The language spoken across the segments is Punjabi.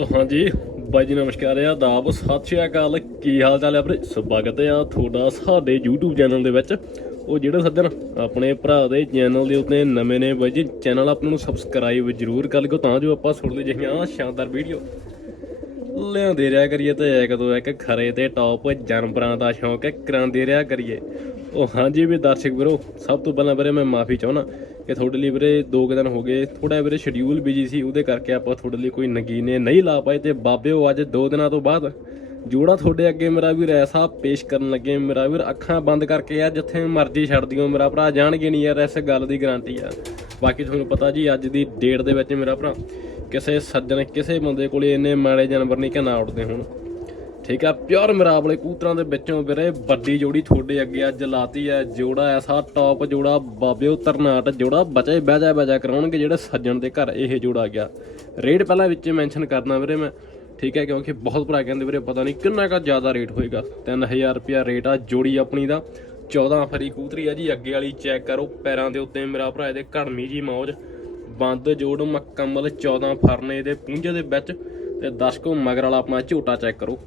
ਹਾਂਜੀ, ਬਾਈ ਜੀ ਨਮਸਕਾਰ ਆ, ਆਦਾਬ, ਸਤਿ ਸ਼੍ਰੀ ਅਕਾਲ। ਕੀ ਹਾਲ ਚਾਲ ਹੈ ਵੀਰੇ? ਸਵਾਗਤ ਆ ਤੁਹਾਡਾ ਸਾਡੇ YouTube ਚੈਨਲ ਦੇ ਵਿੱਚ। ਉਹ ਜਿਹੜੇ ਸੱਜਣ ਆਪਣੇ ਭਰਾ ਦੇ ਚੈਨਲ ਦੇ ਉੱਤੇ ਨਵੇਂ ਨੇ, ਬਾਈ ਜੀ, ਚੈਨਲ ਆਪ ਨੂੰ ਸਬਸਕ੍ਰਾਈਬ ਜ਼ਰੂਰ ਕਰ ਲਿਓ, ਤਾਂ ਜੋ ਆਪਾਂ ਸੁਣਦੇ ਜਿਹੀਆਂ ਸ਼ਾਨਦਾਰ ਵੀਡੀਓ ਲਿਆਉਂਦੇ ਰਿਹਾ ਕਰੀਏ ਤੇ ਇੱਕ ਦੋ ਇੱਕ ਖਰੇ ਤੇ ਟੌਪ ਜਾਨਵਰਾਂ ਦਾ ਸ਼ੌਂਕ ਕਰਾਉਂਦੇ ਰਿਹਾ ਕਰੀਏ। ਉਹ ਹਾਂਜੀ ਵੀ ਦਰਸ਼ਕ ਵੀਰੋ, ਸਭ ਤੋਂ ਪਹਿਲਾਂ ਵੀਰੇ ਮੈਂ ਮਾਫੀ ਚਾਹੁੰਦਾ ਕਿ ਤੁਹਾਡੇ ਲਈ ਵੀਰੇ ਦੋ ਕੁ ਦਿਨ ਹੋ ਗਏ ਥੋੜਾ ਵੀਰੇ ਸ਼ਡਿਊਲ ਬਿਜ਼ੀ ਸੀ, ਉਹਦੇ ਕਰਕੇ ਆਪਾਂ ਤੁਹਾਡੇ ਲਈ ਕੋਈ ਨਗੀਨੇ ਨਹੀਂ ਲਾ ਪਾਏ ਤੇ ਬਾਬਿਓ ਅੱਜ ਦੋ ਦਿਨਾਂ ਤੋਂ ਬਾਅਦ ਜੋੜਾ ਤੁਹਾਡੇ ਅੱਗੇ ਮੇਰਾ ਵੀਰ ਐਸਾ ਪੇਸ਼ ਕਰਨ ਲੱਗੇ, ਮੇਰਾ ਵੀਰ ਅੱਖਾਂ ਬੰਦ ਕਰਕੇ ਯਾਰ ਜਿੱਥੇ ਮਰਜ਼ੀ ਛੱਡ ਦਿਓ, ਮੇਰਾ ਭਰਾ ਜਾਣਗੇ ਨਹੀਂ ਯਾਰ, ਇਸ ਗੱਲ ਦੀ ਗਾਰੰਟੀ ਆ। ਬਾਕੀ ਤੁਹਾਨੂੰ ਪਤਾ ਜੀ ਅੱਜ ਦੀ ਡੇਟ ਦੇ ਵਿੱਚ ਮੇਰਾ ਭਰਾ ਕਿਸੇ ਸੱਜਣ ਕਿਸੇ ਬੰਦੇ ਕੋਲੇ ਇੰਨੇ ਮਾੜੇ ਜਾਨਵਰ ਨਹੀਂ ਕਿ ਨਾ ਉੱਡਦੇ ਹੁਣ। ਠੀਕ ਆ, ਪਿਓਰ ਮਰਾਬਲੇ ਕੂਤਰਾਂ ਦੇ ਵਿੱਚੋਂ ਵੀਰੇ ਵੱਡੀ ਜੋੜੀ ਤੁਹਾਡੇ ਅੱਗੇ ਅੱਜ ਲਾਤੀ ਹੈ ਜੋੜਾ ਐਸਾ ਟੌਪ ਜੋੜਾ, ਬਾਬੇ ਤਰਨਾਟ ਜੋੜਾ, ਬਚੇ ਬਹਿਜਾ ਬਹਿਜਾ ਕਰਾਉਣਗੇ ਜਿਹੜੇ ਸੱਜਣ ਦੇ ਘਰ ਇਹ ਜੋੜਾ ਗਿਆ। ਰੇਟ ਪਹਿਲਾਂ ਵਿੱਚ ਮੈਂਸ਼ਨ ਕਰਨਾ ਵੀਰੇ ਮੈਂ, ਠੀਕ ਹੈ, ਕਿਉਂਕਿ ਬਹੁਤ ਭਰਾ ਕਹਿੰਦੇ ਵੀਰੇ ਪਤਾ ਨਹੀਂ ਕਿੰਨਾ ਕਾ ਜ਼ਿਆਦਾ ਰੇਟ ਹੋਏਗਾ। 3000 ਰੁਪਿਆ ਰੇਟ ਆ, ਜੋੜੀ ਆਪਣੀ ਦਾ। 14 ਫਰੀ ਕੂਤਰੀ ਆ ਜੀ, ਅੱਗੇ ਵਾਲੀ ਚੈੱਕ ਕਰੋ, ਪੈਰਾਂ ਦੇ ਉੱਤੇ ਮੇਰਾ ਭਰਾ ਇਹਦੇ ਘੜਮੀ ਜੀ ਮੌਜ। ਬੰਦ ਜੋੜ ਮੁਕੰਮਲ 14 ਫਰਨੇ ਦੇ ਪੁੰਜੇ ਦੇ ਵਿੱਚ ਤੇ 10 ਕੋ ਮਗਰ ਵਾਲਾ ਆਪਣਾ ਝੋਟਾ ਚੈੱਕ ਕਰੋ।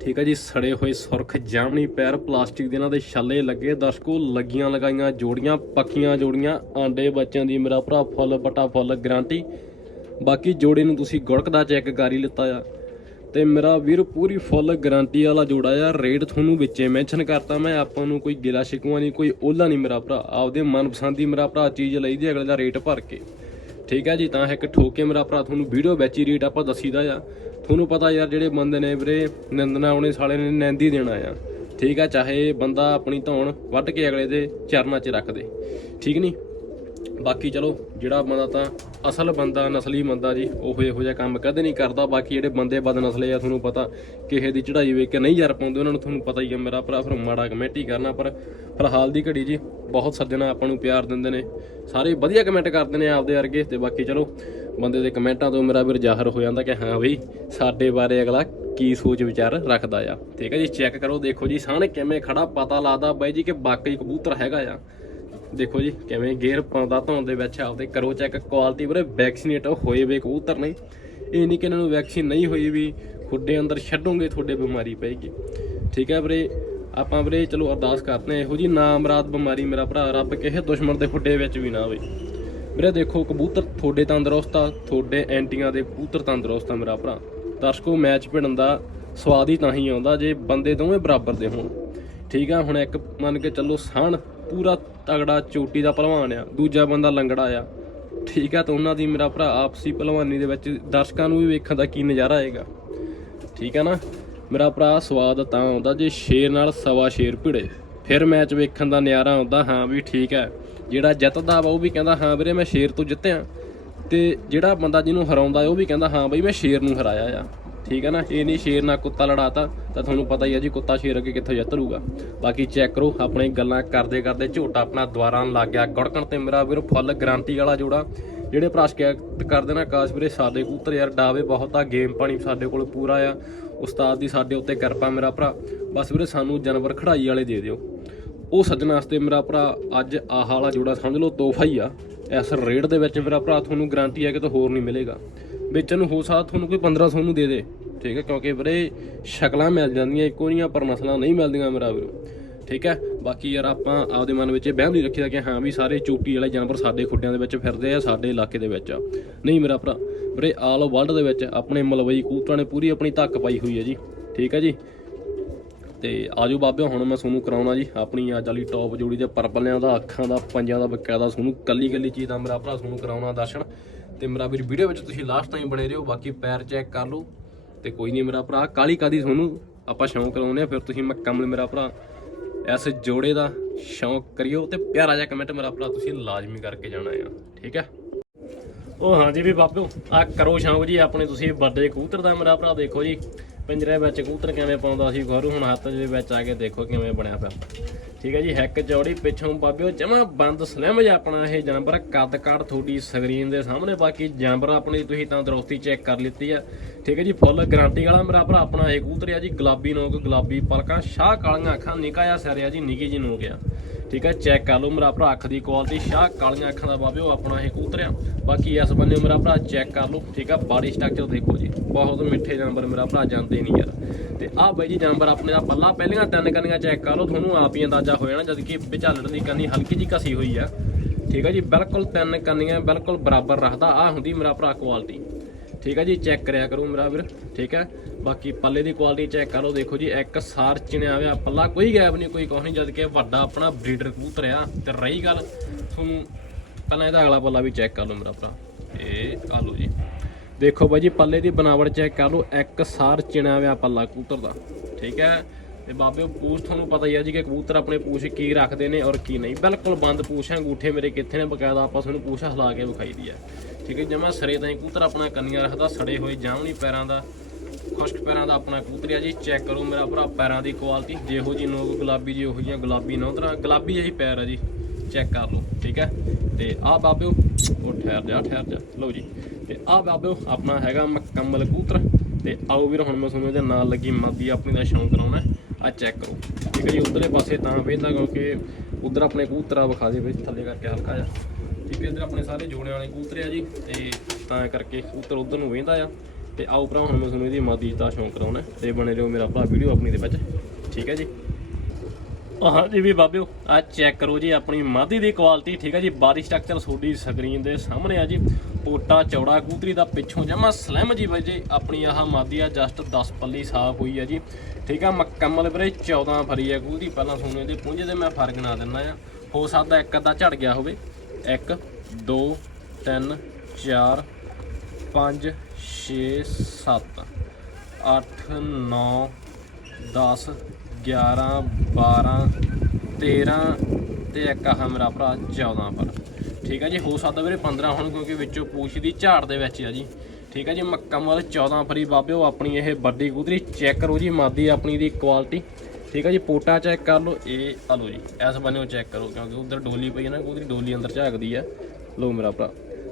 ਠੀਕ ਹੈ ਜੀ, ਸੜੇ ਹੋਏ ਸੁਰਖ ਜਾਮਣੀ ਪੈਰ ਪਲਾਸਟਿਕ ਦੇ ਇਹਨਾਂ ਦੇ ਛੱਲੇ ਲੱਗੇ ਦਰਸ਼ਕੋ ਲੱਗੀਆਂ ਲਗਾਈਆਂ ਜੋੜੀਆਂ, ਪੱਕੀਆਂ ਜੋੜੀਆਂ, ਆਂਡੇ ਬੱਚਿਆਂ ਦੀ ਮੇਰਾ ਭਰਾ ਫੁੱਲ ਬਟਾ ਫੁੱਲ, ਗਾਰੰਟੀ। ਬਾਕੀ ਜੋੜੇ ਨੂੰ ਤੁਸੀਂ ਗੁੜਕਦਾ ਚੈੱਕ ਕਰ ਹੀ ਲਿੱਤਾ ਆ। ਤੇ ਮੇਰਾ ਵੀਰ ਪੂਰੀ ਫੁੱਲ, ਗਾਰੰਟੀ ਵਾਲਾ ਜੋੜਾ ਆ, ਰੇਟ ਤੁਹਾਨੂੰ ਵਿੱਚੇ ਮੈਂਸ਼ਨ ਕਰਤਾ ਮੈਂ, ਆਪਾਂ ਨੂੰ ਕੋਈ ਗਿਲਾ ਸ਼ਿਕਵਾ ਨਹੀਂ, ਕੋਈ ਓਲਾ ਨਹੀਂ ਮੇਰਾ ਭਰਾ। ਆਪਦੇ ਮਨਪਸੰਦ ਦੀ ਮੇਰਾ ਭਰਾ ਚੀਜ਼ ਲਈ ਲਈਦੀ ਅਗਲੇ ਦਾ ਰੇਟ ਭਰ ਕੇ। ਠੀਕ ਹੈ ਜੀ, ਤਾਂ ਇੱਕ ਠੋਕੇ ਮੇਰਾ ਭਰਾ ਤੁਹਾਨੂੰ ਵੀਡੀਓ ਵਿੱਚ ਹੀ ਰੇਟ ਆਪਾਂ ਦੱਸੀਦਾ ਆ। ਤੁਹਾਨੂੰ ਪਤਾ ਯਾਰ ਜਿਹੜੇ ਬੰਦੇ ਨੇ ਵੀਰੇ, ਨਿੰਦਣਾ ਆਉਣੇ ਸਾਲੇ ਨੇ ਨੈਂਦੀ ਦੇਣਾ ਆ। ਠੀਕ ਆ, ਚਾਹੇ ਬੰਦਾ ਆਪਣੀ ਧੌਣ ਵੱਢ ਕੇ ਅਗਲੇ ਦੇ ਚਰਨਾਂ 'ਚ ਰੱਖ ਦੇ। ਠੀਕ ਨਹੀਂ ਬਾਕੀ ਚਲੋ, ਜਿਹੜਾ ਬੰਦਾ ਤਾਂ ਅਸਲ ਬੰਦਾ, ਨਸਲੀ ਬੰਦਾ ਜੀ, ਉਹ ਇਹੋ ਜਿਹਾ ਕੰਮ ਕਦੇ ਨਹੀਂ ਕਰਦਾ। ਬਾਕੀ ਜਿਹੜੇ ਬੰਦੇ ਬਦ ਨਸਲੇ ਆ, ਤੁਹਾਨੂੰ ਪਤਾ, ਕਿਸੇ ਦੀ ਚੜ੍ਹਾਈ ਵੇਖ ਕੇ ਨਹੀਂ ਯਾਰ ਪਾਉਂਦੇ, ਉਹਨਾਂ ਨੂੰ ਤੁਹਾਨੂੰ ਪਤਾ ਹੀ ਆ, ਮੇਰਾ ਭਰਾ ਫਿਰ ਮਾੜਾ ਕਮੈਂਟ ਹੀ ਕਰਨਾ। ਪਰ ਫਿਲਹਾਲ ਦੀ ਘੜੀ ਜੀ, ਬਹੁਤ ਸੱਜਣਾ ਆਪਾਂ ਨੂੰ ਪਿਆਰ ਦਿੰਦੇ ਨੇ। ਸਾਰੇ ਵਧੀਆ ਕਮੈਂਟ ਕਰਦੇ ਨੇ ਆਪਦੇ ਵਰਗੇ। ਤੇ ਬਾਕੀ ਚਲੋ, ਬੰਦੇ ਦੇ ਕਮੈਂਟਾਂ ਤੋਂ ਮੇਰਾ ਵੀਰ ਜ਼ਾਹਰ ਹੋ ਜਾਂਦਾ ਕਿ ਹਾਂ ਬਈ, ਸਾਡੇ ਬਾਰੇ ਅਗਲਾ ਕੀ ਸੋਚ ਵਿਚਾਰ ਰੱਖਦਾ ਆ। ਠੀਕ ਹੈ ਜੀ ਚੈੱਕ ਕਰੋ, ਦੇਖੋ ਜੀ ਸਾਹਮਣੇ ਕਿਵੇਂ ਖੜਾ ਪਤਾ ਲੱਗਦਾ ਬਾਈ ਜੀ ਕਿ ਵਾਕਈ ਕਬੂਤਰ ਹੈਗਾ ਆ। ਦੇਖੋ ਜੀ, ਕਿਵੇਂ ਗੇਅਰ ਪਾਉਂਦਾ, ਧੌਣ ਦੇ ਵਿੱਚ ਆਪਦੇ ਕਰੋ ਚੈੱਕ ਕੁਆਲਿਟੀ ਵੀਰੇ ਵੈਕਸੀਨੇਟ ਹੋਏ ਵੇ ਕਬੂਤਰ ਨਹੀਂ। ਇਹ ਨਹੀਂ ਕਿ ਇਹਨਾਂ ਨੂੰ ਵੈਕਸੀਨ ਨਹੀਂ ਹੋਈ ਵੀ ਖੁੱਡੇ ਅੰਦਰ ਛੱਡੋਗੇ, ਤੁਹਾਡੇ ਬਿਮਾਰੀ ਪਏਗੀ। ਠੀਕ ਹੈ ਵੀਰੇ, ਆਪਾਂ ਵੀਰੇ ਚਲੋ ਅਰਦਾਸ ਕਰਦੇ ਹਾਂ ਇਹੋ ਜੀ ਨਾਮਰਾਦ ਬਿਮਾਰੀ ਮੇਰਾ ਭਰਾ ਰੱਬ ਕਿਸੇ ਦੁਸ਼ਮਣ ਦੇ ਖੁੱਡੇ ਵਿੱਚ ਵੀ ਨਾ ਆਵੇ। ਵੀਰੇ ਦੇਖੋ, ਕਬੂਤਰ ਤੁਹਾਡੇ ਤੰਦਰੁਸਤ ਆ, ਤੁਹਾਡੇ ਐਂਟੀਆਂ ਦੇ ਕਬੂਤਰ ਤੰਦਰੁਸਤ ਆ ਮੇਰਾ ਭਰਾ। ਦਰਸ਼ਕੋ, ਮੈਚ ਭਿੜਨ ਦਾ ਸਵਾਦ ਹੀ ਤਾਂ ਹੀ ਆਉਂਦਾ ਜੇ ਬੰਦੇ ਦੋਵੇਂ ਬਰਾਬਰ ਦੇ ਹੋਣ। ਠੀਕ ਆ, ਹੁਣ ਇੱਕ ਮੰਨ ਕੇ ਚੱਲੋ ਸਾਹਣ ਪੂਰਾ ਤਗੜਾ ਚੋਟੀ ਦਾ ਪਹਿਲਵਾਨ ਆ, ਦੂਜਾ ਬੰਦਾ ਲੰਗੜਾ ਆ। ਠੀਕ ਆ, ਤਾਂ ਉਹਨਾਂ ਦੀ ਮੇਰਾ ਭਰਾ ਆਪਸੀ ਪਹਿਲਵਾਨੀ ਦੇ ਵਿੱਚ ਦਰਸ਼ਕਾਂ ਨੂੰ ਵੀ ਵੇਖਣ ਦਾ ਕੀ ਨਜ਼ਾਰਾ ਆਏਗਾ। ਠੀਕ ਆ ਨਾ? ਮੇਰਾ ਭਰਾ ਸਵਾਦ ਤਾਂ ਆਉਂਦਾ ਜੇ ਸ਼ੇਰ ਨਾਲ ਸਵਾ ਸ਼ੇਰ ਭਿੜੇ। ਫਿਰ ਮੈਚ ਵੇਖਣ ਦਾ ਨਜ਼ਾਰਾ ਆਉਂਦਾ, ਹਾਂ ਵੀ ਠੀਕ ਹੈ ਜਿਹੜਾ ਜਿੱਤਦਾ ਵਾ ਉਹ ਵੀ ਕਹਿੰਦਾ, ਹਾਂ ਵੀਰੇ ਮੈਂ ਸ਼ੇਰ ਤੋਂ ਜਿੱਤਿਆ। ਤੇ ਜਿਹੜਾ ਬੰਦਾ ਜਿਹਨੂੰ ਹਰਾਉਂਦਾ, ਉਹ ਵੀ ਕਹਿੰਦਾ, ਹਾਂ ਬਈ ਮੈਂ ਸ਼ੇਰ ਨੂੰ ਹਰਾਇਆ ਆ। ਠੀਕ ਹੈ ਨਾ? ਇਹ ਨਹੀਂ ਸ਼ੇਰ ਨਾਲ ਕੁੱਤਾ ਲੜਾਤਾ, ਤਾਂ ਤੁਹਾਨੂੰ ਪਤਾ ਹੀ ਹੈ ਜੀ ਕੁੱਤਾ ਸ਼ੇਰ ਅੱਗੇ ਕਿੱਥੋਂ ਜਿੱਤ ਬਾਕੀ ਚੈੱਕ ਕਰੋ, ਆਪਣੇ ਗੱਲਾਂ ਕਰਦੇ ਕਰਦੇ ਝੋਟਾ ਆਪਣਾ ਦੁਆਰਾਂ ਲੱਗ ਗਿਆ। ਗੜਕਣ ਤੇ ਮੇਰਾ ਵੀਰ ਫੁੱਲ ਗਰੰਟੀ ਵਾਲਾ ਜੋੜਾ। ਜਿਹੜੇ ਭਰਾ ਸ਼ਿਕਾਇਤ ਕਰਦੇ ਨਾ ਆਕਾਸ਼ ਵੀਰੇ, ਸਾਡੇ ਕੂਤਰ ਯਾਰ ਡਾਵੇ ਬਹੁਤ ਆ ਗੇਮ ਪਾਣੀ ਸਾਡੇ ਕੋਲ ਪੂਰਾ ਆ। ਉਸਤਾਦ ਦੀ ਸਾਡੇ ਉੱਤੇ ਕਿਰਪਾ ਮੇਰਾ ਭਰਾ। ਬਸ ਵੀਰੇ ਸਾਨੂੰ ਜਾਨਵਰ ਖੜਾਈ ਵਾਲੇ ਦੇ ਦਿਓ। ਉਹ ਸੱਜਣ ਵਾਸਤੇ ਮੇਰਾ ਭਰਾ ਅੱਜ ਆਹ ਵਾਲਾ ਜੋੜਾ ਸਮਝ ਲਓ ਤੋਹਫਾ ਹੀ ਆ। ਇਸ ਰੇਟ ਦੇ ਵਿੱਚ ਮੇਰਾ ਭਰਾ ਤੁਹਾਨੂੰ ਗਾਰੰਟੀ ਹੈ ਕਿ ਤਾਂ ਹੋਰ ਨਹੀਂ ਮਿਲੇਗਾ। ਵੇਚਣ ਨੂੰ ਹੋ ਸਕਦਾ ਤੁਹਾਨੂੰ ਕੋਈ 1500 ਨੂੰ ਦੇ ਦੇ। ਠੀਕ ਹੈ, ਕਿਉਂਕਿ ਵੀਰੇ ਸ਼ਕਲਾਂ ਮਿਲ ਜਾਂਦੀਆਂ, ਇੱਕੋ ਨਹੀਂ ਪਰ ਨਸਲਾਂ ਨਹੀਂ ਮਿਲਦੀਆਂ ਮੇਰਾ ਵੀਰ। ਠੀਕ ਹੈ, ਬਾਕੀ ਯਾਰ ਆਪਾਂ ਆਪਦੇ ਮਨ ਵਿੱਚ ਇਹ ਵਹਿਮ ਨਹੀਂ ਰੱਖੀਦਾ ਕਿ ਹਾਂ ਵੀ ਸਾਰੇ ਚੋਟੀ ਵਾਲੇ ਜਾਨਵਰ ਸਾਡੇ ਖੁੱਡਿਆਂ ਦੇ ਵਿੱਚ ਫਿਰਦੇ ਆ, ਸਾਡੇ ਇਲਾਕੇ ਦੇ ਵਿੱਚ ਆ। ਨਹੀਂ ਮੇਰਾ ਭਰਾ, ਵੀਰੇ ਆਲ ਵਰਲਡ ਦੇ ਵਿੱਚ ਆਪਣੇ ਮਲਵਈ ਕਬੂਤਰਾਂ ਨੇ ਪੂਰੀ ਆਪਣੀ ਧੱਕ ਪਾਈ ਹੋਈ ਹੈ ਜੀ। ਠੀਕ ਹੈ ਜੀ। ਤੇ ਆਜੋ ਬਾਬਿਓ, ਹੁਣ ਮੈਂ ਤੁਹਾਨੂੰ ਕਰਾਉਣਾ ਜੀ ਆਪਣੀ ਅੱਜ ਵਾਲੀ ਟੌਪ ਜੋੜੀ ਦੇ ਪਰਪਲਿਆਂ ਦਾ, ਅੱਖਾਂ ਦਾ, ਪੰਜਾਂ ਦਾ, ਬਕਾਇਦਾ ਤੁਹਾਨੂੰ ਕੱਲੀ ਕੱਲੀ ਚੀਜ਼ ਦਾ ਮੇਰਾ ਭਰਾ ਤੁਹਾਨੂੰ ਕਰਾਉਣਾ ਦਰਸ਼ਨ। ਤੇ ਮੇਰਾ ਵੀਰ ਵੀਡੀਓ ਵਿੱਚ ਤੁਸੀਂ ਲਾਸਟ ਟਾਈਮ ਬਣੇ ਰਹੋ, ਬਾਕੀ ਪੈਰ ਚੈੱਕ ਕਰ ਲਓ ਤੇ ਕੋਈ ਨਹੀਂ ਮੇਰਾ ਭਰਾ ਕਾਲੀ ਕਾਦੀ ਤੁਹਾਨੂੰ ਆਪਾਂ ਸ਼ੌਂਕ ਕਰਾਉਨੇ ਆ ਫਿਰ ਤੁਸੀਂ ਮੈਂ ਕਮਲ ਮੇਰਾ ਭਰਾ ਇਸ ਜੋੜੇ ਦਾ ਸ਼ੌਂਕ ਕਰਿਓ ਤੇ ਪਿਆਰਾ ਜਿਹਾ ਕਮੈਂਟ ਮੇਰਾ ਭਰਾ ਤੁਸੀਂ ਲਾਜ਼ਮੀ ਕਰਕੇ ਜਾਣਾ ਆ, ਠੀਕ ਹੈ? ਉਹ ਹਾਂਜੀ ਵੀ ਬਾਬਿਓ ਆ ਕਰੋ ਸ਼ੌਂਕ ਜੀ, ਆਪਣੇ ਤੁਸੀਂ ਵੱਡੇ ਕਬੂਤਰ ਦਾ ਮੇਰਾ ਭਰਾ ਦੇਖੋ ਜੀ, ਪਿੰਜਰੇ ਵਿੱਚ ਕਬੂਤਰ ਕਿਵੇਂ ਪਾਉਂਦਾ ਸੀ ਘਰੂ ਹੁਣ ਹੱਥ ਦੇ ਵਿੱਚ ਆ ਕੇ ਦੇਖੋ ਕਿਵੇਂ ਬਣਿਆ ਪਿਆ। ਠੀਕ ਹੈ ਜੀ, ਹੈਕ ਚੌੜੀ ਪਿੱਛੋਂ ਬਾਬਿਓ ਜਮਾ ਬੰਦ ਸਲਿਮ ਜਿਹਾ ਆਪਣਾ ਇਹ ਜਾਨਵਰ, ਕੱਦ ਕਾਠ ਤੁਹਾਡੀ ਸਕਰੀਨ ਦੇ ਸਾਹਮਣੇ, ਬਾਕੀ ਜਾਨਵਰ ਆਪਣੀ ਤੁਸੀਂ ਤੰਦਰੁਸਤੀ ਚੈੱਕ ਕਰ ਲਿੱਤੀ ਆ। ਠੀਕ ਹੈ ਜੀ, ਫੁੱਲ ਗਾਰੰਟੀ ਵਾਲਾ ਮੇਰਾ ਭਰਾ ਆਪਣਾ ਇਹ ਕਬੂਤਰ ਆ ਜੀ, ਗੁਲਾਬੀ ਨੋਕ, ਗੁਲਾਬੀ ਪਲਕਾਂ, ਸ਼ਾਹ ਕਾਲੀਆਂ ਅੱਖਾਂ, ਨਿਕਾ ਜਿਹਾ ਸਿਰ ਆ ਜੀ, ਨਿੱਕੀ ਜੀ ਨੋਕ ਆ। ਠੀਕ ਹੈ, ਚੈੱਕ ਕਰ ਲਓ ਮੇਰਾ ਭਰਾ, ਅੱਖ ਦੀ ਕੁਆਲਿਟੀ ਸ਼ਾਹ ਕਾਲੀਆਂ ਅੱਖਾਂ ਦਾ ਬਾਬੇ ਉਹ ਆਪਣਾ ਇਹ ਕਬੂਤਰ ਆ। ਬਾਕੀ ਇਸ ਬੰਨੇ ਮੇਰਾ ਭਰਾ ਚੈੱਕ ਕਰ ਲਓ, ਠੀਕ ਆ ਬਾਡੀ ਸਟਰਕਚਰ ਦੇਖੋ ਜੀ, ਬਹੁਤ ਮਿੱਠੇ ਜਾਨਵਰ ਮੇਰਾ ਭਰਾ, ਜਾਂਦੇ ਨਹੀਂ ਯਾਰ। ਤੇ ਆਹ ਬਾਈ ਜੀ ਜਾਨਵਰ ਆਪਣੇ ਦਾ ਪੱਲਾ, ਪਹਿਲੀਆਂ ਤਿੰਨ ਕੰਨੀਆਂ ਚੈੱਕ ਕਰ ਲਓ, ਤੁਹਾਨੂੰ ਆਪ ਹੀ ਅੰਦਾਜ਼ਾ ਹੋ ਜਾਣਾ ਜਦ ਕਿ ਵਿਚਾਲੜ ਦੀ ਕੰਨੀ ਹਲਕੀ ਜੀ ਘਸੀ ਹੋਈ ਆ। ਠੀਕ ਆ ਜੀ, ਬਿਲਕੁਲ ਤਿੰਨ ਕੰਨੀਆਂ ਬਿਲਕੁਲ ਬਰਾਬਰ ਰੱਖਦਾ ਆ ਹੁੰਦੀ ਮੇਰਾ ਭਰਾ ਕੁਆਲਿਟੀ ਠੀਕ ਆ ਜੀ ਚੈੱਕ ਕਰਿਆ ਕਰੋ ਮੇਰਾ ਵੀਰ, ਠੀਕ ਹੈ ਬਾਕੀ ਪੱਲੇ ਦੀ ਕੁਆਲਿਟੀ ਚੈੱਕ ਕਰ ਲਓ, ਦੇਖੋ ਜੀ, ਇੱਕ ਸਾਰ ਚਿਣਿਆ ਹੋਇਆ ਪੱਲਾ, ਕੋਈ ਗੈਪ ਨਹੀਂ, ਕੋਈ ਕੁਛ ਨਹੀਂ ਜਦ ਕਿ ਵੱਡਾ ਆਪਣਾ ਬਰੀਡਰ ਕਬੂਤਰ ਆ, ਤੇ ਰਹੀ ਗੱਲ, ਤੁਹਾਨੂੰ ਪਹਿਲਾਂ ਇਹਦਾ ਅਗਲਾ ਪੱਲਾ ਵੀ ਚੈੱਕ ਕਰ ਲਓ ਮੇਰਾ ਭਰਾ। ਇਹ ਆ ਲਓ ਜੀ। ਦੇਖੋ ਬਾਈ ਜੀ, ਪੱਲੇ ਦੀ ਬਨਾਵਟ ਚੈੱਕ ਕਰ ਲਓ, ਇੱਕ ਸਾਰ ਚਿਣਿਆ ਹੋਇਆ ਪੱਲਾ ਕਬੂਤਰ ਦਾ, ਠੀਕ ਹੈ? ਤੇ ਬਾਬੇ ਪੂਛ ਤੁਹਾਨੂੰ ਪਤਾ ਹੀ ਆ ਜੀ ਕਿ ਕਬੂਤਰ ਆਪਣੇ ਪੂਛ ਕੀ ਰੱਖਦੇ ਨੇ ਔਰ ਕੀ ਨਹੀਂ। ਬਿਲਕੁਲ ਬੰਦ ਪੂਛ ਹੈ, ਅੰਗੂਠੇ ਮੇਰੇ ਕਿੱਥੇ ਨੇ, ਬਕਾਇਦਾ ਆਪਾਂ ਤੁਹਾਨੂੰ ਪੂਛ ਹਿਲਾ ਕੇ ਵਿਖਾਈ ਦੀ ਹੈ। ਠੀਕ ਹੈ, ਜਮਾ ਸਰੇ ਤਾਂ ਹੀ ਕਬੂਤਰ ਆਪਣਾ ਕੰਨੀਆਂ ਰੱਖਦਾ, ਸੜੇ ਹੋਏ ਜਾਮਣੀ ਪੈਰਾਂ ਦਾ, ਖੁਸ਼ਕ ਪੈਰਾਂ ਦਾ ਆਪਣਾ ਕਬੂਤਰ ਆ ਜੀ। ਚੈੱਕ ਕਰੋ ਮੇਰਾ ਭਰਾ, ਪੈਰਾਂ ਦੀ ਕੁਆਲਿਟੀ ਜਿਹੋ ਜੀ ਨੋਕ ਗੁਲਾਬੀ ਜੀ ਉਹੋ ਜੀਆਂ ਗੁਲਾਬੀ ਨੌਂਦਰਾ ਗੁਲਾਬੀ ਜਿਹੀ ਪੈਰ ਆ ਜੀ। ਚੈੱਕ ਕਰ ਲਓ, ਠੀਕ ਹੈ? ਤੇ ਆਹ ਬਾਬਿਓ ਉਹ ਠਹਿਰ ਜਾ ਠਹਿਰ ਜਾ ਲਓ ਜੀ ਤੇ ਆਹ ਬਾਬਿਓ ਆਪਣਾ ਹੈਗਾ ਮੁਕੰਮਲ ਕਬੂਤਰ। ਤੇ ਆਓ ਵੀਰ, ਹੁਣ ਮੈਂ ਤੁਹਾਨੂੰ ਇਹਦੇ ਨਾਲ ਲੱਗੀ ਮਾਦੀ, ਆਪਣੀ ਦਾ ਸ਼ੌਂਕ ਕਰਾਉਣਾ ਆ ਚੈੱਕ ਕਰੋ। ਠੀਕ ਹੈ ਜੀ, ਉਧਰਲੇ ਪਾਸੇ ਤਾਂ ਵੇਖਦਾ ਕਿਉਂਕਿ ਉਧਰ ਆਪਣੇ ਕਬੂਤਰਾ ਵਿਖਾ ਦੇ ਵਿੱਚ ਥੱਲੇ ਕਰਕੇ ਹਲਕਾ ਆ ਠੀਕ ਹੈ, ਇਧਰ ਆਪਣੇ ਸਾਰੇ ਜੋੜਿਆਂ ਵਾਲੇ ਕਬੂਤਰ ਆ ਜੀ। ਤੇ ਤਾਂ ਕਰਕੇ ਕਬੂਤਰ ਉਧਰ ਨੂੰ ਵੇਂਦਾ ਆ। ਤੇ ਆਓ ਭਰਾ, ਹੁਣ ਮੈਂ ਤੁਹਾਨੂੰ ਇਹਦੀ ਮਾਦੀ ਦਾ ਸ਼ੌਂਕ ਕਰਾਉਣਾ ਤੇ ਬਣੇ ਰਹੋ ਮੇਰਾ ਭਰਾ ਵੀਡੀਓ ਆਪਣੀ ਦੇ ਵਿੱਚ। ਠੀਕ ਹੈ ਜੀ। ਹਾਂਜੀ ਵੀ ਬਾਬਿਓ, ਆ ਚੈੱਕ ਕਰੋ ਜੀ ਆਪਣੀ ਮਾਦੀ ਦੀ ਕੁਆਲਿਟੀ ਠੀਕ ਹੈ ਜੀ? ਬਾਡੀ ਸਟਰਕਚਰ ਤੁਹਾਡੀ ਸਕਰੀਨ ਦੇ ਸਾਹਮਣੇ ਆ ਜੀ। ਪੋਟਾ, ਚੌੜਾ ਕੂਤਰੀ ਦਾ ਪਿੱਛੋਂ ਜਮਾ ਸਲਿਮ ਜੀ ਵਜੇ ਆਪਣੀ ਆਹ ਮਾਦੀ ਆ ਜਸਟ 10 ਪੱਲੀ ਸਾਫ਼ ਹੋਈ ਆ ਜੀ। ਠੀਕ ਆ, ਮੁਕੰਮਲ ਵੀਰੇ 14 ਫਰੀ ਆ ਕੂਤਰੀ ਪਹਿਲਾਂ ਸੋਨੇ ਇਹਦੇ ਪੁੰਜੇ ਦੇ ਮੈਂ ਫ਼ਰਕ ਨਾ ਦਿੰਦਾ ਆ। ਹੋ ਸਕਦਾ ਇੱਕ ਅੱਧਾ ਝੜ ਗਿਆ ਹੋਵੇ। 1 2 3 4 5 6 7 8 9 10 11 12 13 ਤੇ ਇੱਕ ਆਹ ਮੇਰਾ ਭਰਾ 14 ਪਰ। ਠੀਕ ਹੈ ਜੀ, ਹੋ ਸਕਦਾ ਵੀਰੇ 15 ਹੋਣ ਕਿਉਂਕਿ ਵਿੱਚੋਂ ਪੂਛ ਦੀ ਝਾੜ ਦੇ ਵਿੱਚ ਆ ਜੀ। ਠੀਕ ਹੈ ਜੀ ਮੁਕੰਮਲ 14 ਫਰੀ ਬਾਬਿਓ, ਆਪਣੀ ਇਹ ਵੱਡੀ ਕੂਦਰੀ ਚੈੱਕ ਕਰੋ ਜੀ, ਮਾਦੀ ਆਪਣੀ ਦੀ ਕੁਆਲਿਟੀ ਠੀਕ ਹੈ ਜੀ, ਪੋਟਾ ਚੈੱਕ ਕਰ ਲਓ, ਇਹ ਆ ਲਓ ਜੀ, ਇਸ ਬੰਨੇ ਉਹ ਚੈੱਕ ਕਰੋ, ਕਿਉਂਕਿ ਉਧਰ ਡੋਲੀ ਪਈ ਹੈ ਨਾ ਕੂਦਰੀ ਡੋਲੀ ਅੰਦਰ ਝਾਕਦੀ ਆ। ਲਓ ਮੇਰਾ ਭਰਾ।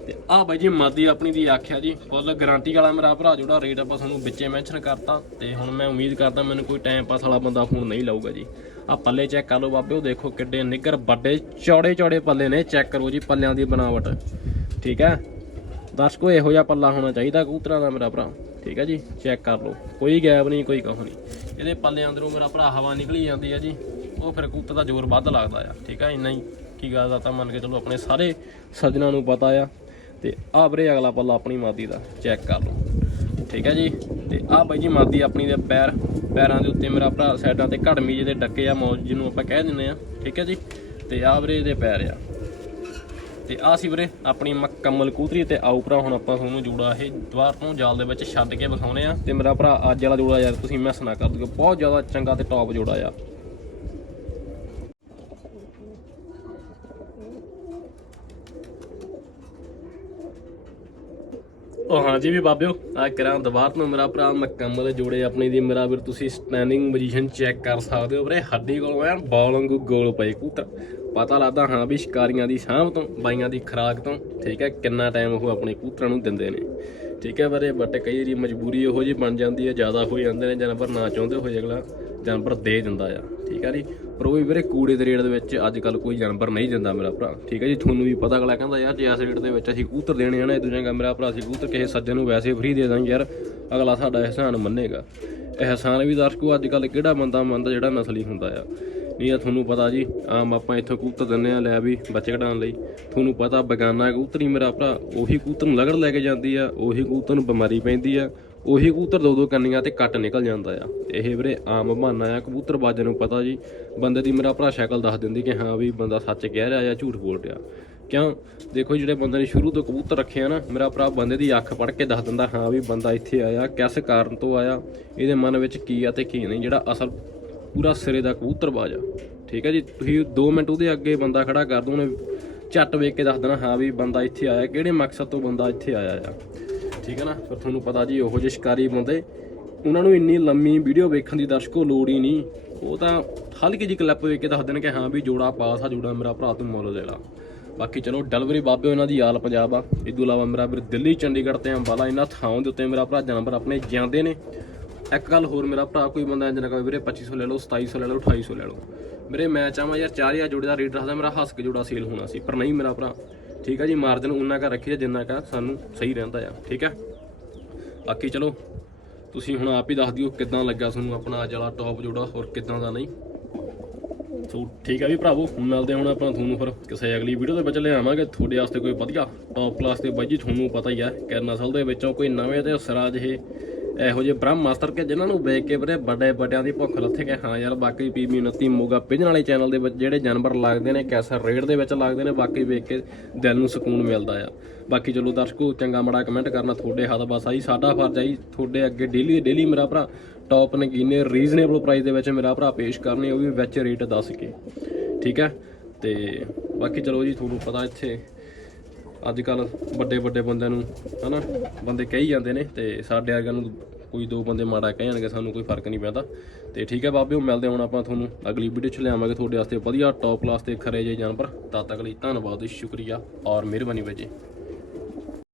ਤੇ ਆ ਬਾਈ ਜੀ ਮਾਦੀ ਆਪਣੀ ਦੀ ਆਖਿਆ ਜੀ। ਫੁੱਲ ਗਾਰੰਟੀ ਵਾਲਾ ਮੇਰਾ ਭਰਾ, ਜਿਹੜਾ ਰੇਟ ਆਪਾਂ ਤੁਹਾਨੂੰ ਵਿੱਚੇ ਮੈਂਸ਼ਨ ਕਰਤਾ, ਤੇ ਹੁਣ ਮੈਂ ਉਮੀਦ ਕਰਦਾ ਮੈਨੂੰ ਕੋਈ ਟਾਈਮ ਪਾਸ ਵਾਲਾ ਬੰਦਾ ਫੋਨ ਨਹੀਂ ਲਾਊਗਾ ਜੀ। ਆ ਪੱਲੇ ਚੈੱਕ ਕਰ ਲਓ ਬਾਬੇ, ਉਹ ਦੇਖੋ ਕਿੱਡੇ ਨਿੱਗਰ ਵੱਡੇ, ਚੌੜੇ ਚੌੜੇ ਪੱਲੇ ਨੇ। ਚੈੱਕ ਕਰੋ ਜੀ ਪੱਲਿਆਂ ਦੀ ਬਣਾਵਟ। ਠੀਕ ਹੈ? ਦੱਸ ਦਰਸ਼ਕੋ ਇਹੋ ਜਿਹਾ ਪੱਲਾ ਹੋਣਾ ਚਾਹੀਦਾ ਕਬੂਤਰਾਂ ਦਾ ਮੇਰਾ ਭਰਾ। ਠੀਕ ਹੈ ਜੀ? ਚੈੱਕ ਕਰ ਲਓ। ਕੋਈ ਗੈਪ ਨਹੀਂ, ਕੋਈ ਕਹੋ ਨਹੀਂ। ਇਹਦੇ ਪੱਲੇ ਅੰਦਰੋਂ ਮੇਰਾ ਭਰਾ ਹਵਾ ਨਿਕਲੀ ਜਾਂਦੀ ਹੈ ਜੀ। ਉਹ ਫਿਰ ਕਬੂਤਰ ਦਾ ਜ਼ੋਰ ਵੱਧ ਲੱਗਦਾ ਆ। ਠੀਕ ਹੈ? ਇੰਨਾ ਹੀ। ਕੀ ਗੱਲ ਦਾ ਤਾਂ ਮੰਨ ਕੇ ਚਲੋ ਆਪਣੇ ਸਾਰੇ ਸੱਜਣਾ ਨੂੰ ਪਤਾ ਆ। ਤੇ ਆਹ ਵੀਰੇ ਅਗਲਾ ਪੱਲਾ ਆਪਣੀ ਮਾਦੀ ਦਾ ਚੈੱਕ ਕਰ ਲਓ। ਠੀਕ ਹੈ ਜੀ? ਤੇ ਆਹ ਬਾਈ ਜੀ ਮਾਦੀ ਆਪਣੀ ਦੇ ਪੈਰ, ਪੈਰਾਂ ਦੇ ਉੱਤੇ ਮੇਰਾ ਭਰਾ ਸਾਈਡਾਂ ਤੇ ਘੜਮੀ ਜਿਹਦੇ ਡੱਕੇ ਆ, ਮੌਜ ਜਿਹਨੂੰ ਆਪਾਂ ਕਹਿ ਦਿੰਦੇ ਆ। ਠੀਕ ਹੈ ਜੀ? ਤੇ ਆਹ ਵੀਰੇ ਇਹਦੇ ਪੈਰ ਆ। ਤੇ ਆ ਸੀ ਵੀਰੇ ਆਪਣੀ ਮੁਕੰਮਲ ਕੂਤਰੀ ਤੇ ਆਓ ਭਰਾ, ਹੁਣ ਆਪਾਂ ਤੁਹਾਨੂੰ ਜੋੜਾ ਇਹ ਦੁਆਰ ਤੋਂ ਜਾਲ ਦੇ ਵਿੱਚ ਛੱਡ ਕੇ ਵਿਖਾਉਨੇ ਆ। ਤੇ ਮੇਰਾ ਭਰਾ ਅੱਜ ਵਾਲਾ ਜੋੜਾ ਯਾਰ ਤੁਸੀਂ ਮਿਸ ਨਾ ਕਰ ਦਿਓ। ਬਹੁਤ ਜ਼ਿਆਦਾ ਚੰਗਾ ਤੇ ਟੌਪ ਜੋੜਾ ਆ। ਉਹ ਹਾਂਜੀ ਵੀ ਬਾਬਿਓ ਆ ਕਰਾਂ ਦਵਾਰ ਨੂੰ ਮੇਰਾ ਭਰਾ ਮੁਕੰਮਲ ਜੋੜੇ ਆਪਣੀ ਦੀ, ਮੇਰਾ ਵੀਰ ਤੁਸੀਂ ਸਟੈਂਡਿੰਗ ਪੋਜੀਸ਼ਨ ਚੈੱਕ ਕਰ ਸਕਦੇ ਹੋ ਵੀਰੇ, ਹੱਡੀ ਕੋਲੋਂ ਐਨ ਬਾਲ ਵਾਂਗੂ ਗੋਲ ਪਏ ਕੂਤਰ ਪਤਾ ਲੱਗਦਾ ਹਾਂ ਵੀ ਸ਼ਿਕਾਰੀਆਂ ਦੀ ਸਾਂਭ ਤੋਂ, ਬਾਈਆਂ ਦੀ ਖਰਾਕ ਤੋਂ, ਠੀਕ ਹੈ, ਕਿੰਨਾ ਟਾਈਮ ਉਹ ਆਪਣੇ ਕੂਤਰਾਂ ਨੂੰ ਦਿੰਦੇ ਨੇ। ਠੀਕ ਹੈ ਵੀਰੇ ਬਟ ਕਈ ਵਾਰੀ ਮਜਬੂਰੀ ਉਹੋ ਜੀ ਬਣ ਜਾਂਦੀ ਹੈ, ਜ਼ਿਆਦਾ ਹੋ ਜਾਂਦੇ ਨੇ, ਜਾਨਵਰ ਨਾ ਚਾਹੁੰਦੇ ਹੋਏ ਅਗਲਾ। ਜਾਨਵਰ ਦੇ ਦਿੰਦਾ ਆ, ਠੀਕ ਆ ਜੀ? ਪਰ ਉਹ ਵੀ ਵੀਰੇ ਕੂੜੇ ਦੇ ਰੇਟ ਦੇ ਵਿੱਚ ਅੱਜ ਕੱਲ ਕੋਈ ਜਾਨਵਰ ਨਹੀਂ ਦਿੰਦਾ ਮੇਰਾ ਭਰਾ, ਠੀਕ ਹੈ ਜੀ? ਤੁਹਾਨੂੰ ਵੀ ਪਤਾ ਅਗਲਾ ਕਹਿੰਦਾ, ਯਾਰ ਜੇ ਇਸ ਰੇਟ ਦੇ ਵਿੱਚ ਅਸੀਂ ਕਬੂਤਰ ਦੇਣੇ ਆ ਨਾ, ਇਹ ਦੂਜਾ ਮੇਰਾ ਭਰਾ, ਅਸੀਂ ਕੂਤਰ ਕਿਸੇ ਸੱਜਣ ਨੂੰ ਵੈਸੇ ਫ੍ਰੀ ਦੇ ਦਾਂਗੇ, ਯਾਰ, ਅਗਲਾ ਸਾਡਾ ਇਹਸਾਨ ਮੰਨੇਗਾ। ਇਹਸਾਨ ਵੀ ਦਰਸ਼ਕੋ ਅੱਜ ਕੱਲ ਕਿਹੜਾ ਬੰਦਾ ਮੰਨਦਾ ਜਿਹੜਾ ਨਸਲੀ ਹੁੰਦਾ ਆ। ਨਹੀਂ ਆ ਤੁਹਾਨੂੰ ਪਤਾ ਜੀ, ਆਮ ਆਪਾਂ ਇੱਥੋਂ ਕਬੂਤਰ ਦਿੰਨੇ ਆ ਲੈ ਵੀ ਬੱਚੇ ਕਢਾਉਣ ਲਈ। ਤੁਹਾਨੂੰ ਪਤਾ ਬਗਾਨਾ ਕਬੂਤਰ ਹੀ ਮੇਰਾ ਭਰਾ, ਉਹੀ ਕਬੂਤਰ ਨੂੰ ਲਗੜ ਲੈ ਕੇ ਜਾਂਦੀ ਆ, ਉਹੀ ਕਬੂਤਰ ਨੂੰ ਬਿਮਾਰੀ ਪੈਂਦੀ ਆ। ਉਹੀ ਕਬੂਤਰ ਦੋ ਦੋ ਕੰਨੀਆਂ ਤੇ ਕੱਟ ਨਿਕਲ ਜਾਂਦਾ ਆ। ਇਹ ਵੀਰੇ ਆਮ ਬਹਾਨਾ ਆ, ਕਬੂਤਰ ਨੂੰ ਪਤਾ ਜੀ। ਬੰਦੇ ਦੀ ਮੇਰਾ ਭਰਾ ਸ਼ਕਲ ਦੱਸ ਦਿੰਦੀ ਕਿ ਹਾਂ ਵੀ ਬੰਦਾ ਸੱਚ ਕਹਿ ਰਿਹਾ ਜਾਂ ਝੂਠ ਬੋਲ ਰਿਹਾ। ਕਿਉਂ? ਦੇਖੋ ਜਿਹੜੇ ਬੰਦੇ ਨੇ ਸ਼ੁਰੂ ਤੋਂ ਕਬੂਤਰ ਰੱਖੇ ਆ ਨਾ, ਮੇਰਾ ਭਰਾ ਬੰਦੇ ਦੀ ਅੱਖ ਪੜ ਕੇ ਦੱਸ ਦਿੰਦਾ ਹਾਂ ਵੀ ਬੰਦਾ ਇੱਥੇ ਆਇਆ, ਕਿਸ ਕਾਰਨ ਤੋਂ ਆਇਆ, ਇਹਦੇ ਮਨ ਵਿੱਚ ਕੀ ਆ ਤੇ ਕੀ ਨਹੀਂ, ਜਿਹੜਾ ਅਸਲ ਪੂਰਾ ਸਿਰੇ ਦਾ ਕਬੂਤਰਬਾਜ਼ ਆ। ਠੀਕ ਹੈ ਜੀ? ਤੁਸੀਂ 2 ਮਿੰਟ ਉਹਦੇ ਅੱਗੇ ਬੰਦਾ ਖੜਾ ਕਰ ਦੋ, ਉਹਨੇ ਝੱਟ ਵੇਖ ਕੇ ਦੱਸ ਦੇਣਾ ਹਾਂ ਵੀ ਬੰਦਾ ਇੱਥੇ ਆਇਆ, ਕਿਹੜੇ ਮਕਸਦ ਤੋਂ ਬੰਦਾ ਇੱਥੇ ਆਇਆ ਆ? ਠੀਕ ਹੈ ਨਾ? ਫਿਰ ਤੁਹਾਨੂੰ ਪਤਾ ਜੀ ਉਹੋ ਜਿਹੇ ਸ਼ਿਕਾਰੀ ਬੰਦੇ, ਉਹਨਾਂ ਨੂੰ ਇੰਨੀ ਲੰਮੀ ਵੀਡੀਓ ਵੇਖਣ ਦੀ ਦਰਸ਼ਕੋ ਲੋੜ ਹੀ ਨਹੀਂ। ਉਹ ਤਾਂ ਹਲਕੀ ਜਿਹੀ ਕਲਿੱਪ ਵੇਖ ਕੇ ਦੱਸ ਦੇਣ ਕਿ ਹਾਂ ਵੀ ਜੋੜਾ ਪਾਸ ਆ, ਜੋੜਾ ਮੇਰਾ ਭਰਾ ਤੂੰ ਮੁੱਲ ਲੈ ਲਾ। ਬਾਕੀ ਚਲੋ, ਡਲਵਰੀ ਬਾਬੇ ਉਹਨਾਂ ਦੀ ਆਲ ਪੰਜਾਬ ਆ। ਇਸ ਤੋਂ ਇਲਾਵਾ ਮੇਰਾ ਵੀਰ ਦਿੱਲੀ, ਚੰਡੀਗੜ੍ਹ ਤੇ ਅੰਬਾਲਾ, ਇਹਨਾਂ ਥਾਵਾਂ ਦੇ ਉੱਤੇ ਮੇਰਾ ਭਰਾ ਜਾਨਵਰ ਆਪਣੇ ਜਾਂਦੇ ਨੇ। ਇੱਕ ਗੱਲ ਹੋਰ, ਮੇਰਾ ਭਰਾ ਕੋਈ ਬੰਦਾ ਇੰਜ ਨਾ ਕਹੇ, ਵੀਰੇ 2500 ਲੈ ਲਓ 2700 ਲੈ ਲਓ 2800 ਲੈ ਲਓ। ਮੇਰੇ ਮੈਂ ਚਾਹਾਂ ਯਾਰ 4000 ਜੋੜੇ ਦਾ ਰੇਟ ਰੱਖਦਾ ਮੇਰਾ ਹੱਸ ਕੇ ਜੋੜਾ ਸੇਲ ਹੋਣਾ ਸੀ, ਪਰ ਨਹੀਂ ਮੇਰਾ ਭਰਾ। ਠੀਕ ਹੈ ਜੀ ਮਾਰਜਨ ਉਨਾ ਕਾ ਰੱਖੀਏ ਜਿੰਨਾ ਕਾ ਸਾਨੂੰ ਸਹੀ ਰਹਿੰਦਾ ਆ, ਠੀਕ ਹੈ ਬਾਕੀ ਚਲੋ, ਤੁਸੀਂ ਹੁਣ ਆਪ ਹੀ ਦੱਸ ਦਿਓ ਕਿੱਦਾਂ ਲੱਗਾ ਤੁਹਾਨੂੰ ਆਪਣਾ ਅੱਜ ਵਾਲਾ ਟੌਪ ਜੋੜਾ, ਹੋਰ ਕਿੱਦਾਂ ਦਾ ਨਹੀਂ? ਸੋ ਠੀਕ ਹੈ ਵੀ ਭਰਾਵੋ, ਹੁਣ ਮਿਲਦੇ ਹੁਣ ਆਪਾਂ ਤੁਹਾਨੂੰ ਫਿਰ ਕਿਸੇ ਅਗਲੀ ਵੀਡੀਓ ਦੇ ਵਿੱਚ ਲਿਆਵਾਂਗੇ ਤੁਹਾਡੇ ਵਾਸਤੇ ਕੋਈ ਵਧੀਆ ਟੌਪ ਕਲਾਸ ਦੇ ਬਾਈ ਜੀ, ਤੁਹਾਨੂੰ ਪਤਾ ਹੀ ਹੈ ਕਿ ਨਸਲ ਦੇ ਵਿੱਚੋਂ ਕੋਈ ਨਵੇਂ ਤੇ ਸਿਰਾ ਜਿਹੇ ਇਹੋ ਜਿਹੇ ਬ੍ਰਹਮ ਮਾਸਟਰ ਕੇ ਜਿਨ੍ਹਾਂ ਨੂੰ ਵੇਖ ਕੇ ਵੀਰੇ ਵੱਡੇ ਵੱਡਿਆਂ ਦੀ ਭੁੱਖ ਲੱਥੇ ਕਿ ਹਾਂ ਯਾਰ, ਬਾਕੀ ਪੀਬੀ 29 ਮੋਗਾ ਪਿੰਜਣ ਵਾਲੇ ਚੈਨਲ ਦੇ ਵਿੱਚ ਜਿਹੜੇ ਜਾਨਵਰ ਲੱਗਦੇ ਨੇ ਕੈਸਾ ਰੇਟ ਦੇ ਵਿੱਚ ਲੱਗਦੇ ਨੇ, ਬਾਕੀ ਵੇਖ ਕੇ ਦਿਲ ਨੂੰ ਸਕੂਨ ਮਿਲਦਾ ਆ। ਬਾਕੀ ਚਲੋ ਦਰਸ਼ਕੋ, ਚੰਗਾ ਮਾੜਾ ਕਮੈਂਟ ਕਰਨਾ ਤੁਹਾਡੇ ਹੱਥ ਬਸ ਆਈ ਸਾਡਾ ਫਰਜ਼ ਆਈ ਤੁਹਾਡੇ ਅੱਗੇ ਡੇਲੀ ਡੇਲੀ ਮੇਰਾ ਭਰਾ ਟੌਪ ਨਗੀਨੇ ਰੀਜ਼ਨੇਬਲ ਪ੍ਰਾਈਸ ਦੇ ਵਿੱਚ ਮੇਰਾ ਭਰਾ ਪੇਸ਼ ਕਰਨੇ, ਉਹ ਵੀ ਵਿੱਚ ਰੇਟ ਦੱਸ ਕੇ। ਠੀਕ ਹੈ? ਤੇ ਬਾਕੀ ਚਲੋ ਜੀ, ਤੁਹਾਨੂੰ ਪਤਾ ਇੱਥੇ ਅੱਜ ਕੱਲ ਵੱਡੇ ਵੱਡੇ ਬੰਦਿਆਂ ਨੂੰ, ਹਨਾ, ਬੰਦੇ ਕਹੀ ਜਾਂਦੇ ਨੇ ਤੇ ਸਾਡੇ ਵਰਗਿਆਂ ਨੂੰ ਕੋਈ ਦੋ ਬੰਦੇ ਮਾੜਾ ਕਹਿ ਜਾਣਗੇ, ਸਾਨੂੰ ਕੋਈ ਫ਼ਰਕ ਨਹੀਂ ਪੈਂਦਾ। ਤੇ ਠੀਕ ਹੈ ਬਾਬਿਓ ਮਿਲਦੇ ਹੁਣ ਆਪਾਂ ਤੁਹਾਨੂੰ ਅਗਲੀ ਵੀਡੀਓ 'ਚ ਲਿਆਵਾਂਗੇ। ਤੁਹਾਡੇ ਵਾਸਤੇ ਵਧੀਆ ਟੌਪ ਕਲਾਸ 'ਤੇ ਖਰੇ ਜਿਹੇ ਜਾਨਵਰ। ਤਦ ਤੱਕ ਲਈ ਧੰਨਵਾਦ, ਸ਼ੁਕਰੀਆ ਔਰ ਮਿਹਰਬਾਨੀ ਬਾਈ ਜੀ।